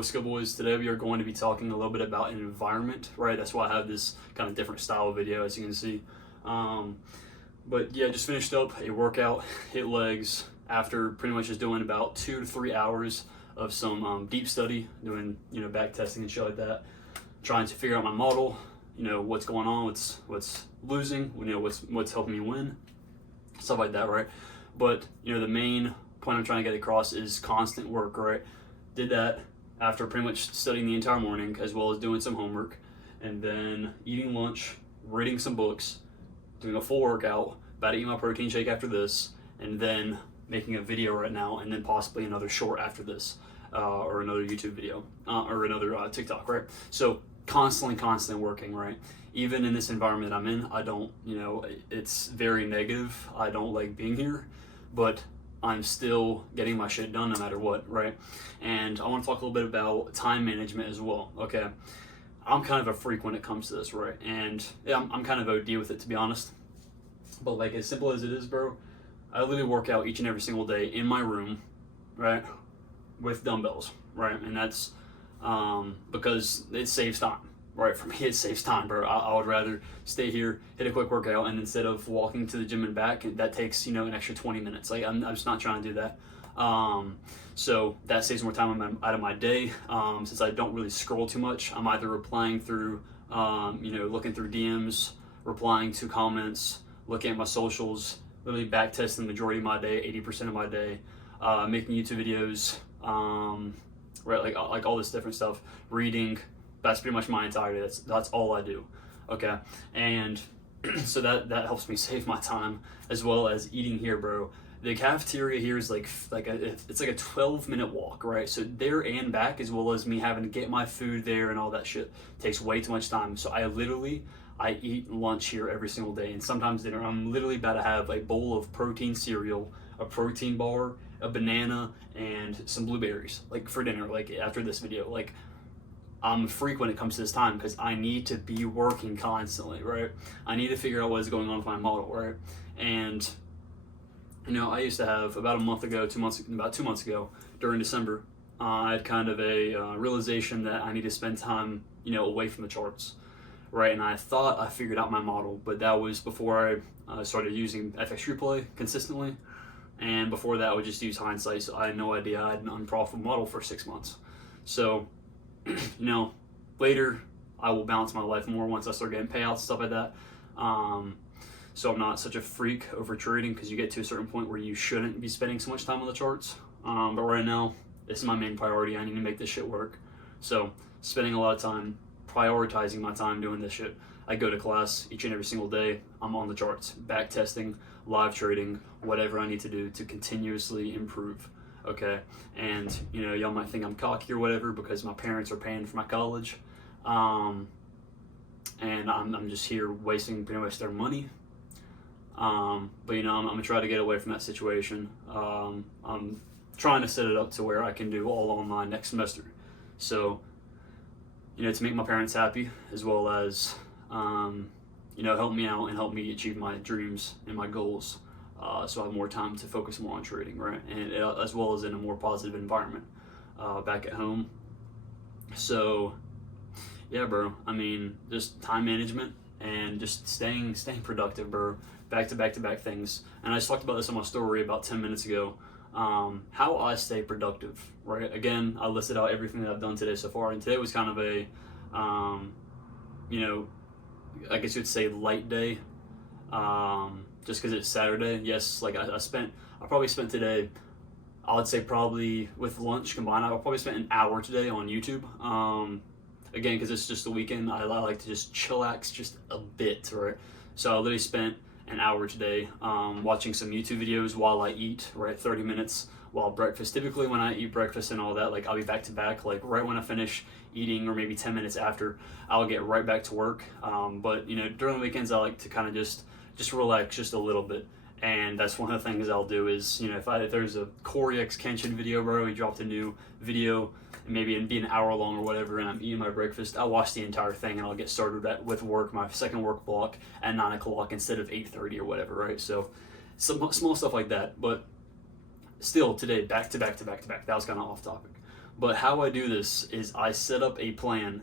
what's good, boys? Today we are going to be talking a little bit about an environment, right? That's why I have this kind of different style of video, as you can see. But yeah, just finished up a workout, hit legs, after pretty much just doing about 2 to 3 hours of some deep study, doing, back testing and shit like that, trying to figure out my model, what's going on, what's losing, what's helping me win, stuff like that, right? But, the main point I'm trying to get across is constant work, right? Did that after pretty much studying the entire morning, as well as doing some homework, and then eating lunch, reading some books, doing a full workout, about to eat my protein shake after this, and then making a video right now, and then possibly another short after this, or another YouTube video, or another TikTok, right? So constantly working, right? Even in this environment I'm in, I don't, it's very negative. I don't like being here, but I'm still getting my shit done no matter what, right? And I want to talk a little bit about time management as well, okay? I'm kind of a freak when it comes to this, right? And yeah, I'm kind of OD with it, to be honest. But like, as simple as it is, bro, I literally work out each and every single day in my room, right? With dumbbells, right? And that's because it saves time, right? For me, it saves time, bro. I would rather stay here, hit a quick workout, and instead of walking to the gym and back, that takes, an extra 20 minutes. Like, I'm just not trying to do that. So that saves more time out of my day. Since I don't really scroll too much, I'm either replying through, looking through DMs, replying to comments, looking at my socials, really back testing the majority of my day, 80% of my day, making YouTube videos, right? Like all this different stuff, reading. That's pretty much my entire day. That's all I do. Okay. And so that helps me save my time, as well as eating here, bro. The cafeteria here is it's like a 12-minute walk, right? So there and back, as well as me having to get my food there and all that shit, takes way too much time. So I eat lunch here every single day, and sometimes dinner. I'm literally about to have a bowl of protein cereal, a protein bar, a banana, and some blueberries, like for dinner, like after this video. Like, I'm a freak when it comes to this time, because I need to be working constantly, right? I need to figure out what is going on with my model, right? And I used to have about about 2 months ago, during December, I had kind of a realization that I need to spend time, away from the charts, right? And I thought I figured out my model, but that was before I started using FX Replay consistently, and before that I would just use Hindsight. So I had no idea I had an unprofitable model for 6 months. So, later I will balance my life more once I start getting payouts and stuff like that. So I'm not such a freak over trading, because you get to a certain point where you shouldn't be spending so much time on the charts. But right now, this is my main priority. I need to make this shit work. So spending a lot of time, prioritizing my time doing this shit. I go to class each and every single day. I'm on the charts, back testing, live trading, whatever I need to do to continuously improve. Okay, and y'all might think I'm cocky or whatever because my parents are paying for my college, and I'm just here wasting pretty much their money. But I'm gonna try to get away from that situation. I'm trying to set it up to where I can do all online next semester. So, to make my parents happy, as well as, help me out and help me achieve my dreams and my goals. So I have more time to focus more on trading, right? And as well as in a more positive environment, back at home. So, yeah, bro. I mean, just time management and just staying productive, bro. Back to back things. And I just talked about this on my story about 10 minutes ago. How I stay productive, right? Again, I listed out everything that I've done today so far, and today was kind of a, I guess you'd say light day, just because it's Saturday. Yes, like I probably spent today, I would say probably with lunch combined, I probably spent an hour today on YouTube. Again, because it's just the weekend, I like to just chillax just a bit, right? So I literally spent an hour today watching some YouTube videos while I eat, right? 30 minutes while breakfast. Typically when I eat breakfast and all that, like I'll be back to back, like right when I finish eating, or maybe 10 minutes after, I'll get right back to work. But during the weekends, I like to kind of just relax just a little bit. And that's one of the things I'll do is, if there's a Corey X Kenshin video, bro, he dropped a new video, and maybe it'd be an hour long or whatever, and I'm eating my breakfast, I'll watch the entire thing, and I'll get started with work, my second work block at 9 o'clock instead of 8:30 or whatever, right? So some small stuff like that. But still, today, back to back. That was kind of off topic. But how I do this is I set up a plan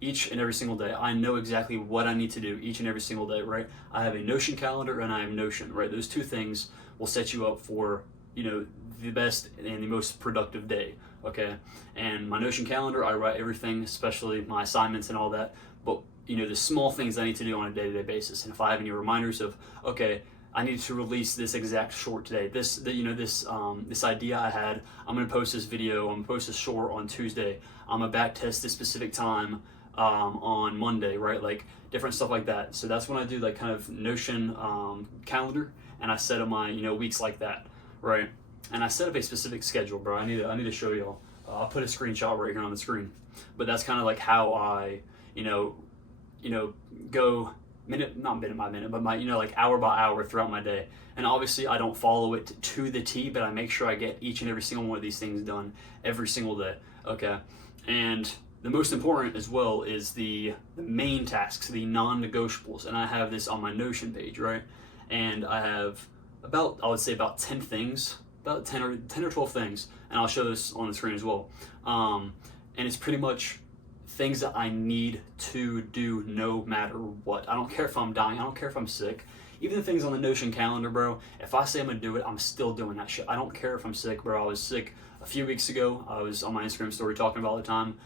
each and every single day. I know exactly what I need to do each and every single day, right? I have a Notion calendar and I have Notion, right? Those two things will set you up for, the best and the most productive day, okay? And my Notion calendar, I write everything, especially my assignments and all that, but the small things I need to do on a day-to-day basis. And if I have any reminders of, okay, I need to release this exact short today. This idea I had, I'm gonna post this video, I'm gonna post this short on Tuesday. I'm gonna back test this specific time on Monday, right? Like different stuff like that. So that's when I do like kind of Notion calendar, and I set up my weeks like that, right? And I set up a specific schedule, bro. I need to show y'all. I'll put a screenshot right here on the screen. But that's kind of like how I go not minute by minute, but like hour by hour throughout my day. And obviously I don't follow it to the T, but I make sure I get each and every single one of these things done every single day. Okay. And the most important as well is the main tasks, the non-negotiables. And I have this on my Notion page, right? And I have I would say about 10 things, about 10 or 12 things. And I'll show this on the screen as well. And it's pretty much things that I need to do no matter what. I don't care if I'm dying. I don't care if I'm sick. Even the things on the Notion calendar, bro, if I say I'm gonna do it, I'm still doing that shit. I don't care if I'm sick, bro. I was sick a few weeks ago. I was on my Instagram story talking about all the time,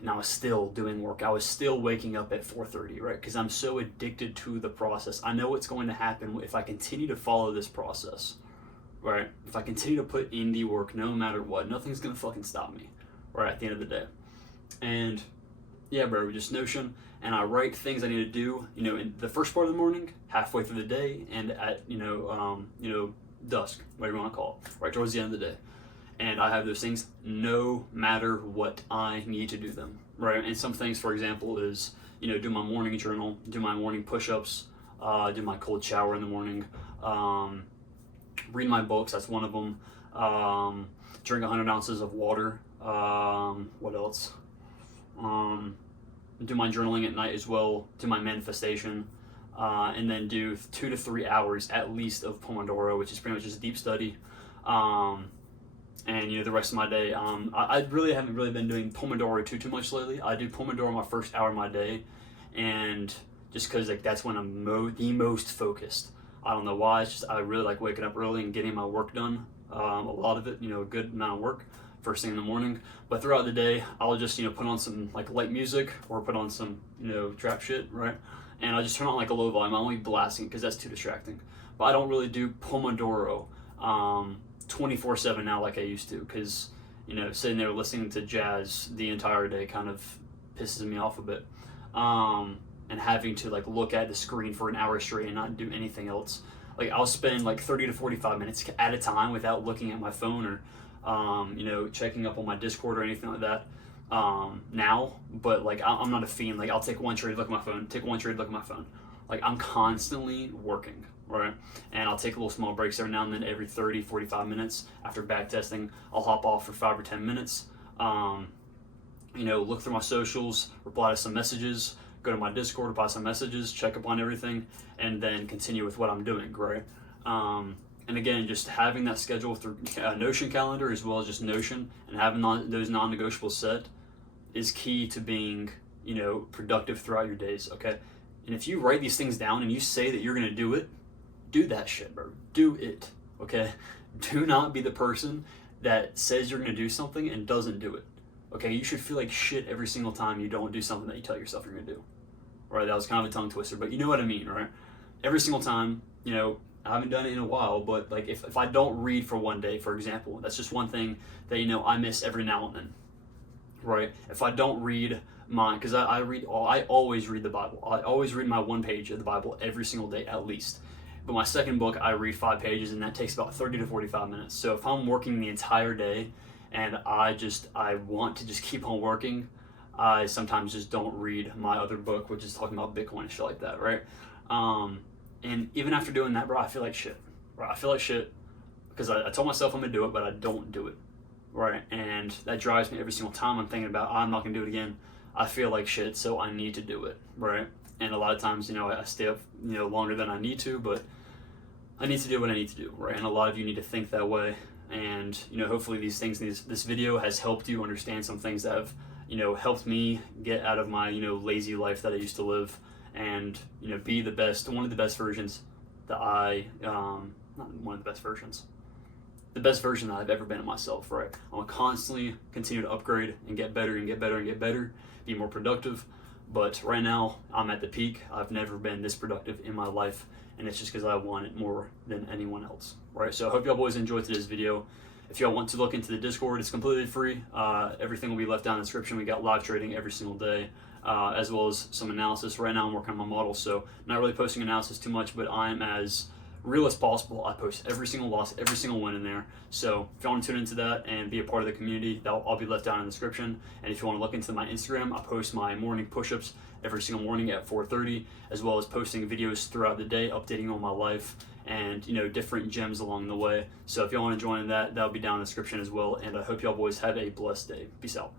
and I was still doing work. I was still waking up at 4:30, right? Because I'm so addicted to the process. I know what's going to happen if I continue to follow this process, right? If I continue to put in the work no matter what, nothing's gonna fucking stop me, right, at the end of the day. And yeah, bro, just Notion, and I write things I need to do, in the first part of the morning, halfway through the day, and at dusk, whatever you want to call it, right towards the end of the day. And I have those things no matter what I need to do them, right? And some things, for example, is do my morning journal, do my morning push-ups, do my cold shower in the morning, read my books. That's one of them. Drink 100 ounces of water. What else? Do my journaling at night as well, do my manifestation, and then do 2 to 3 hours at least of Pomodoro, which is pretty much just deep study. And the rest of my day, I really haven't been doing Pomodoro too much lately. I do Pomodoro my first hour of my day, and just because like that's when I'm the most focused. I don't know why. It's just I really like waking up early and getting my work done. A lot of it, a good amount of work first thing in the morning. But throughout the day, I'll just put on some like light music or put on some trap shit, right? And I'll just turn on like a low volume. I'm only blasting because that's too distracting. But I don't really do Pomodoro 24/7 now like I used to, because sitting there listening to jazz the entire day kind of pisses me off a bit. And having to like look at the screen for an hour straight and not do anything else. Like I'll spend like 30 to 45 minutes at a time without looking at my phone or checking up on my Discord or anything like that now. But like I'm not a fiend. Like I'll take one trade, look at my phone, take one trade, look at my phone. Like I'm constantly working, right? And I'll take little small breaks every now and then, every 30, 45 minutes. After back testing, I'll hop off for 5 or 10 minutes, look through my socials, reply to some messages, go to my Discord, reply some messages, check up on everything, and then continue with what I'm doing, right? And again, just having that schedule through Notion calendar as well as just Notion, and having those non-negotiables set is key to being, productive throughout your days, okay? And if you write these things down and you say that you're gonna do it, do that shit, bro. Do it, okay? Do not be the person that says you're gonna do something and doesn't do it, okay? You should feel like shit every single time you don't do something that you tell yourself you're gonna do, right? That was kind of a tongue twister, but you know what I mean, right? Every single time, I haven't done it in a while, but like if I don't read for one day, for example, that's just one thing that I miss every now and then, right? If I don't read because I always read the Bible. I always read my one page of the Bible every single day at least. But my second book, I read 5 pages, and that takes about 30 to 45 minutes. So if I'm working the entire day and I want to just keep on working, I sometimes just don't read my other book, which is talking about Bitcoin and shit like that, right? And even after doing that, bro, I feel like shit. Right? I feel like shit because I told myself I'm gonna do it, but I don't do it, right? And that drives me every single time. I'm thinking about I'm not gonna do it again. I feel like shit, so I need to do it, right? And a lot of times, I stay up, longer than I need to, but I need to do what I need to do, right? And a lot of you need to think that way. and hopefully these things, this video has helped you understand some things that have helped me get out of my lazy life that I used to live, and be one of the best versions that not one of the best versions, the best version that I've ever been of myself, right? I want to constantly continue to upgrade and get better and get better and get better, be more productive. But right now, I'm at the peak. I've never been this productive in my life, and it's just because I want it more than anyone else, right? So I hope y'all boys enjoyed today's video. If y'all want to look into the Discord, it's completely free. Everything will be left down in the description. We got live trading every single day, as well as some analysis. Right now, I'm working on my model, so not really posting analysis too much, but I'm as real as possible. I post every single loss, every single win in there. So if you want to tune into that and be a part of the community, that'll all be left down in the description. And if you want to look into my Instagram, I post my morning push-ups every single morning at 4:30, as well as posting videos throughout the day, updating on my life and different gems along the way. So if you want to join that, that'll be down in the description as well. And I hope y'all boys have a blessed day. Peace out.